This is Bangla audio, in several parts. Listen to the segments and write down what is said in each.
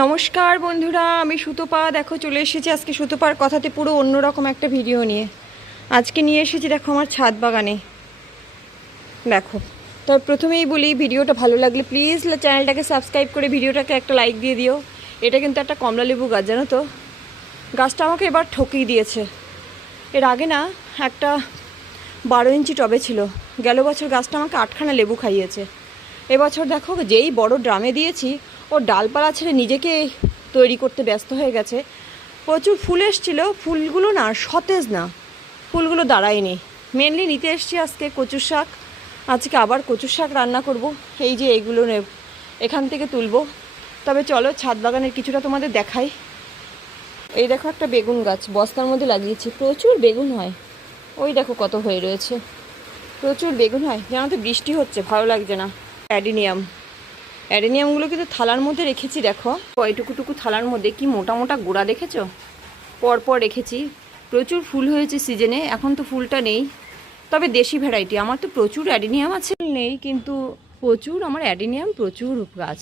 নমস্কার বন্ধুরা, আমি সুতোপা। দেখো, চলে এসেছি আজকে সুতোপার কথাতে পুরো অন্যরকম একটা ভিডিও নিয়ে। আজকে নিয়ে এসেছি, দেখো, আমার ছাদ বাগানে। দেখো, তার প্রথমেই বলি, ভিডিওটা ভালো লাগলে প্লিজ চ্যানেলটাকে সাবস্ক্রাইব করে ভিডিওটাকে একটা লাইক দিয়ে দিও। এটা কিন্তু একটা কমলা লেবু গাছ, জানো তো? গাছটা আমাকে এবার ঠকিয়ে দিয়েছে। এর আগে না, একটা বারো ইঞ্চি টবে ছিল। গেল বছর গাছটা আমাকে আটখানা লেবু খাইয়েছে। এবছর দেখো, যেই বড় ড্রামে দিয়েছি ও ডালপালা ছেড়ে নিজেকে তৈরি করতে ব্যস্ত হয়ে গেছে। প্রচুর ফুল এসছিল, ফুলগুলো না সতেজ না, ফুলগুলো দাঁড়ায়নি। মেনলি নিতে এসছি আজকে কচুর শাক, আজকে আবার কচুর শাক রান্না করব। এই যে এইগুলো এখান থেকে তুলবো। তবে চলো ছাদ বাগানের কিছুটা তোমাদের দেখাই। এই দেখো একটা বেগুন গাছ, বস্তার মধ্যে লাগিয়েছি। প্রচুর বেগুন হয়। ওই দেখো কত হয়ে রয়েছে। প্রচুর বেগুন হয়। যেন তো বৃষ্টি হচ্ছে, ভালো লাগছে না। অ্যাডিনিয়াম। অ্যাডেনিয়ামগুলো কিন্তু থালার মধ্যে রেখেছি, দেখো। কয়টুকুটুকু থালার মধ্যে কি মোটা মোটা গোড়া দেখেছ? পরপর রেখেছি। প্রচুর ফুল হয়েছে সিজনে, এখন তো ফুলটা নেই। তবে দেশি ভ্যারাইটি, আমার তো প্রচুর অ্যাডিনিয়াম আছে। নেই, কিন্তু প্রচুর, আমার অ্যাডিনিয়াম প্রচুর গাছ।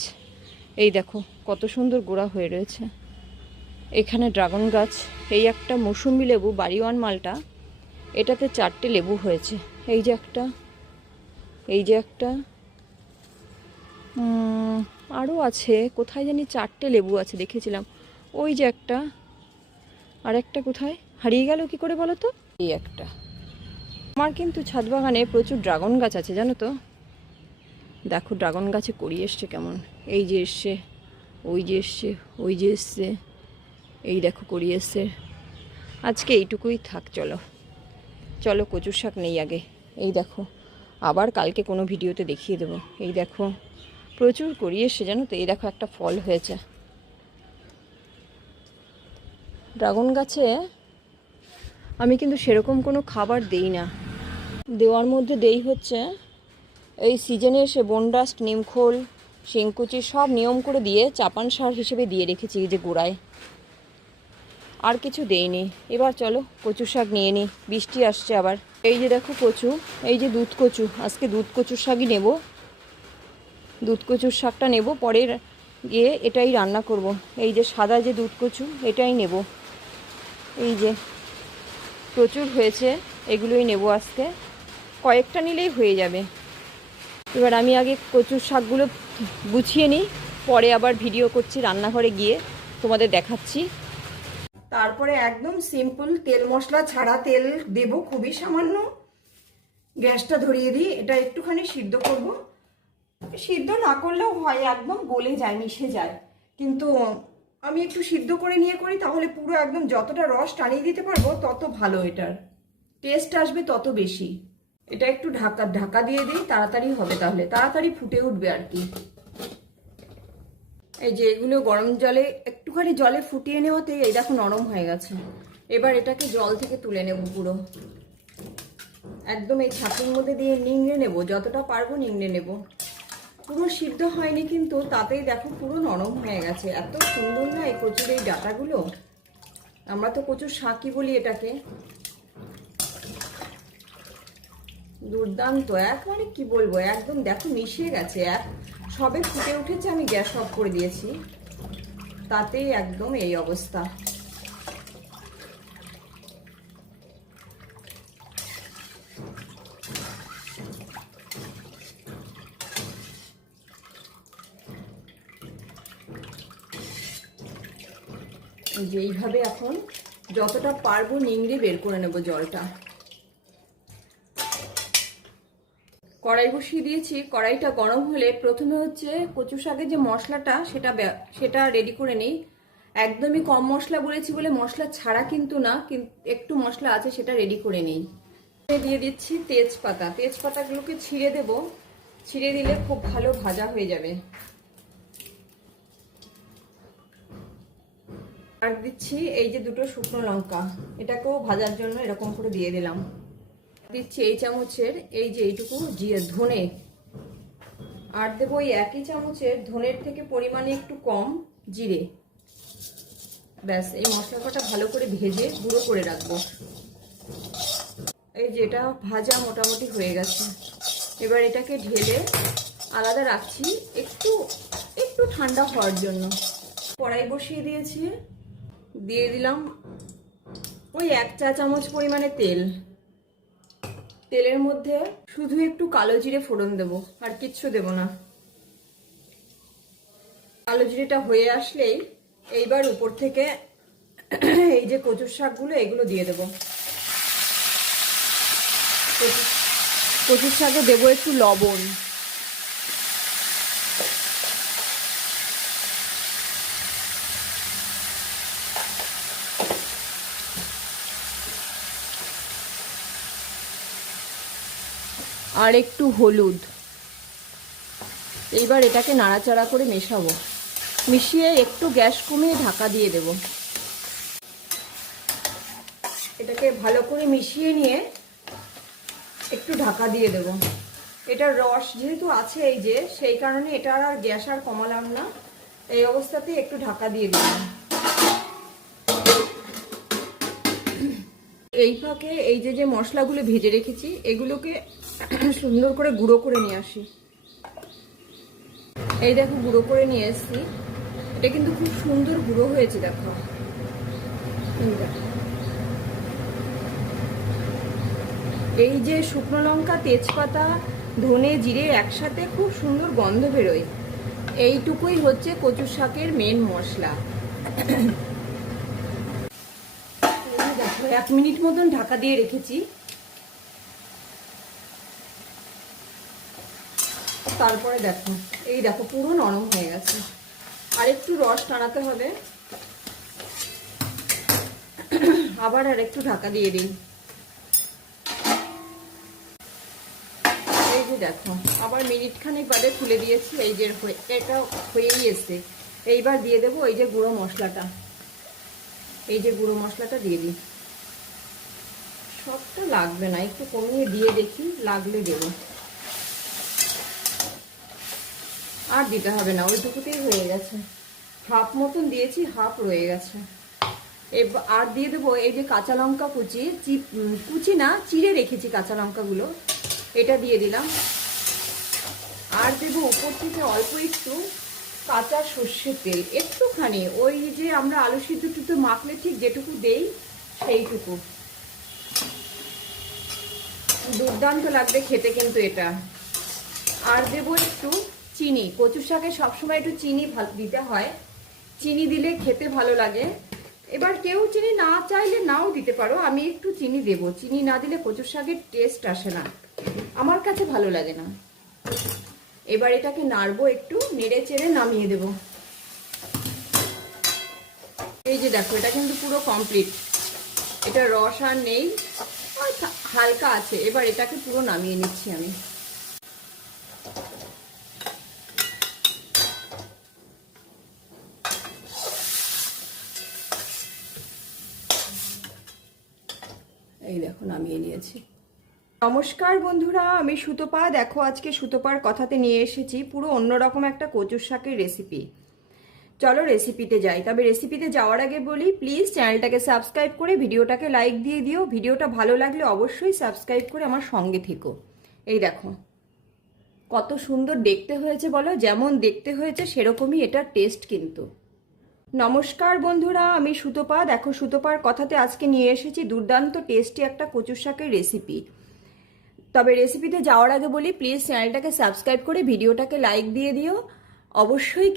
এই দেখো, কত সুন্দর গোড়া হয়ে রয়েছে। এখানে ড্রাগন গাছ, এই একটা মৌসুমি লেবু বাড়িওয়ান মালটা। এটাতে চারটে লেবু হয়েছে। এই যে একটা, এই যে একটা আরও আছে। কোথায় জানি চারটে লেবু আছে দেখেছিলাম। ওই যে একটা। আর একটা কোথায়? হারিয়ে গেল কি করে বলো তো? এই একটা। আমার কিন্তু ছাদ বাগানে প্রচুর ড্রাগন গাছ আছে জানো তো? দেখো ড্রাগন গাছে করি এসছে কেমন। এই যে এসছে ওই যে এসছে ওই যে এসছে। এই দেখো করি এসছে। আজকে এইটুকুই থাক চলো। চলো কচুর শাক নেই আগে। এই দেখো আবার কালকে কোনো ভিডিওতে দেখিয়ে দেবো। এই দেখো প্রচুর করি এসছে জানো তো এই দেখো একটা ফল হয়েছে। ড্রাগন গাছে আমি কিন্তু সেরকম কোনো খাবার দেই না। দেওয়ার মধ্যে দেই হচ্ছে এই সিজনে এসে বনডাস্ট নিমখোল শিংকুচি সব নিয়ম করে দিয়ে চাপান সার হিসেবে দিয়ে রেখেছি যে গোড়ায়। আর কিছু দেইনি। এবার চলো কচু শাক নিয়ে নিই বৃষ্টি আসছে আবার। এই যে দেখো কচু, এই যে দুধ কচু, আজকে দুধ কচুর শাকই নেব। দুধ কচুর শাকটা নেব, পরে গিয়ে এটাই রান্না করব। এই যে সাদা যে দুধ কচু এটাই নেব। এই যে প্রচুর হয়েছে, এগুলোই নেব আজকে। কয়েকটা নিলেই হয়ে যাবে। এবার আমি আগে কচুর শাকগুলো গুছিয়ে নিই, পরে আবার ভিডিও করছি রান্নাঘরে গিয়ে তোমাদের দেখাচ্ছি। তারপরে একদম সিম্পল তেল মশলা ছাড়া তেল দেব, খুবই সামান্য। গ্যাসটা ধরিয়ে দিই, এটা একটুখানি সিদ্ধ করব। সিদ্ধ না করলেও হয়, একদম গলে যায়, মিশে যায়। কিন্তু আমি একটু সিদ্ধ করে নিয়ে করি, তাহলে পুরো একদম যতটা রস টানিয়ে দিতে পারব, তত ভালো এটার। টেস্ট আসবে তত বেশি। এটা একটু ঢাকা ঢাকা দিয়ে দিই, তাড়াতাড়ি হবে তাহলে। তাড়াতাড়ি ফুটে উঠবে আর কি। এই যে এগুলো গরম জলে, একটুখানি জলে ফুটিয়ে নেওয়াতেই এই দেখো নরম হয়ে গেছে। এবার এটাকে জল থেকে তুলে নেব পুরো। একদম এই ছাতির মধ্যে দিয়ে নিংড়ে নেব, যতটা পারব নিংড়ে নেব। পুরো সিদ্ধ হয়নি, কিন্তু তাতেই দেখো পুরো নরম হয়ে গেছে। এত সুন্দর না এই কচুর এই ডাটাগুলো? আমরা তো কচুর শাঁকি বলি এটাকে। দুর্দান্ত এক মানে কি বলব, একদম দেখো মিশে গেছে। এক, সবে ফুটে উঠেছে, আমি গ্যাস অফ করে দিয়েছি। তাতেই একদম এই অবস্থা। যে এইভাবে এখন যতটা পারব নিংড়ে বের করে নেব জলটা। কড়াই বসিয়ে দিয়েছি। কড়াইটা গরম হলে প্রথমে হচ্ছে কচু শাকের যে মশলাটা, সেটা সেটা রেডি করে নিই। একদমই কম মশলা বলেছি বলে মশলা ছাড়া কিন্তু না একটু মশলা আছে সেটা রেডি করে নিই। দিয়ে দিচ্ছি তেজপাতা। তেজপাতাগুলোকে ছিঁড়ে দেব। ছিঁড়ে দিলে খুব ভালো ভাজা হয়ে যাবে। আর দিচ্ছি এই যে দুটো শুকনো লঙ্কা। এটাকেও ভাজার জন্য এরকম করে দিয়ে দিলাম। দিচ্ছি এই চামচের, এই যে এইটুকু জিরে ধনে। আর দেবো ওই একই চামচের ধনের থেকে পরিমাণে একটু কম জিরে। ব্যাস, এই মশলা কটা ভালো করে ভেজে গুঁড়ো করে রাখব। এই যেটা ভাজা মোটামুটি হয়ে গেছে। এবার এটাকে ঢেলে আলাদা রাখছি একটু একটু ঠান্ডা হওয়ার জন্য। কড়াই বসিয়ে দিয়েছি। দিয়ে দিলাম ওই এক চা চামচ পরিমাণে তেল। তেলের মধ্যে শুধু একটু কালো জিরে ফোড়ন দেবো, আর কিচ্ছু দেব না। কালো জিরেটা হয়ে আসলেই এইবার উপর থেকে এই যে কচুর শাকগুলো, এগুলো দিয়ে দেবো। কচুর শাকে দেবো একটু লবণ। আর একটু হলুদ। এইবার এটাকে নাড়াচাড়া করে মেশাবো। মিশিয়ে একটু গ্যাস কমিয়ে ঢাকা দিয়ে দেব। এটাকে ভালো করে মিশিয়ে নিয়ে একটু ঢাকা দিয়ে দেব। এটার রস যেহেতু আছে এই যে, সেই কারণে এটা আর গ্যাস আর কমালাম না। এই অবস্থাতে একটু ঢাকা দিয়ে দিলাম। এই ফাঁকে এই যে যে মশলাগুলো ভেজে রেখেছি, এগুলোকে সুন্দর করে গুঁড়ো করে নিয়ে আসি। এই দেখো, গুঁড়ো করে নিয়ে এসছি। এটা কিন্তু খুব সুন্দর গুঁড়ো হয়েছে, দেখো। এই যে শুকনো লঙ্কা, তেজপাতা, ধনে জিরে একসাথে খুব সুন্দর গন্ধ বেরোয়। এইটুকুই হচ্ছে কচু শাকের মেন মশলা। এক মিনিট মতন ঢাকা দিয়ে রেখেছি। তারপরে দেখো, এই দেখো পুরো নরম হয়ে গেছে। আর একটু রস টানাতে হবে। আবার আর একটু ঢাকা দিয়ে দিই। এই যে দেখো, আবার মিনিট খানেক বাদে খুলে দিয়েছি। এই যে এটা হয়েই এসছে। এইবার দিয়ে দেবো এই যে গুঁড়ো মশলাটা। এই যে গুঁড়ো মশলাটা দিয়ে দিই। সবটা লাগবে না, একটু কমিয়ে দিয়ে দেখি, লাগলে দেবো। আর দিতে হবে না, ওইটুকুতেই হয়ে গেছে। হাফ মতন দিয়েছি, হাফ রয়ে গেছে। এবার আর দিয়ে দেবো এই যে কাঁচা লঙ্কা কুচি কুচি না, চিড়ে রেখেছি কাঁচা লঙ্কাগুলো। এটা দিয়ে দিলাম। আর দেবো উপর থেকে অল্প একটু কাঁচা সর্ষের তেল, একটুখানি। ওই যে আমরা আলু সিদ্ধ টুদ্ধ মাখলে ঠিক যেটুকু দেই, সেইটুকু। দুর্দান্ত লাগবে খেতে কিন্তু এটা। আর দেবো একটু চিনি। কচু শাকে সবসময় একটু চিনি দিতে হয়। চিনি দিলে খেতে ভালো লাগে। এবার কেউ চিনি না চাইলে নাও দিতে পারো। আমি একটু চিনি দেবো। চিনি না দিলে কচুর শাকের টেস্ট আসে না। আমার কাছে ভালো লাগে না। এবার এটাকে নাড়বো একটু, নেড়ে চেড়ে নামিয়ে দেব। এই যে দেখো, এটা কিন্তু পুরো কমপ্লিট এটা রস আর নেই। হালকা আছে। এবার এটাকে পুরো নামিয়ে নিচ্ছি আমি। এই দেখো, নামিয়ে নিয়েছি। নমস্কার বন্ধুরা, আমি সুতপা। দেখো, আজকে সুতপার কথাতে নিয়ে এসেছি। পুরো অন্যরকম একটা কচুর শাকের রেসিপি চলো রেসিপিতে যাই। তবে রেসিপিতে যাওয়ার আগে বলি প্লিজ চ্যানেলটাকে সাবস্ক্রাইব করে ভিডিওটাকে লাইক দিয়ে দিও। ভিডিওটা ভালো লাগলে অবশ্যই সাবস্ক্রাইব করে আমার সঙ্গে থেকো। এই দেখো, কত সুন্দর দেখতে হয়েছে বলো, যেমন দেখতে হয়েছে সেরকমই এটার টেস্ট কিন্তু। নমস্কার বন্ধুরা, আমি সুতোপা। দেখো, সুতোপার কথাতে আজকে নিয়ে এসেছি দুর্দান্ত টেস্টি একটা কচুর শাকের রেসিপি তবে রেসিপিতে যাওয়ার আগে বলি প্লিজ চ্যানেলটাকে সাবস্ক্রাইব করে ভিডিওটাকে লাইক দিয়ে দিও। অবশ্যই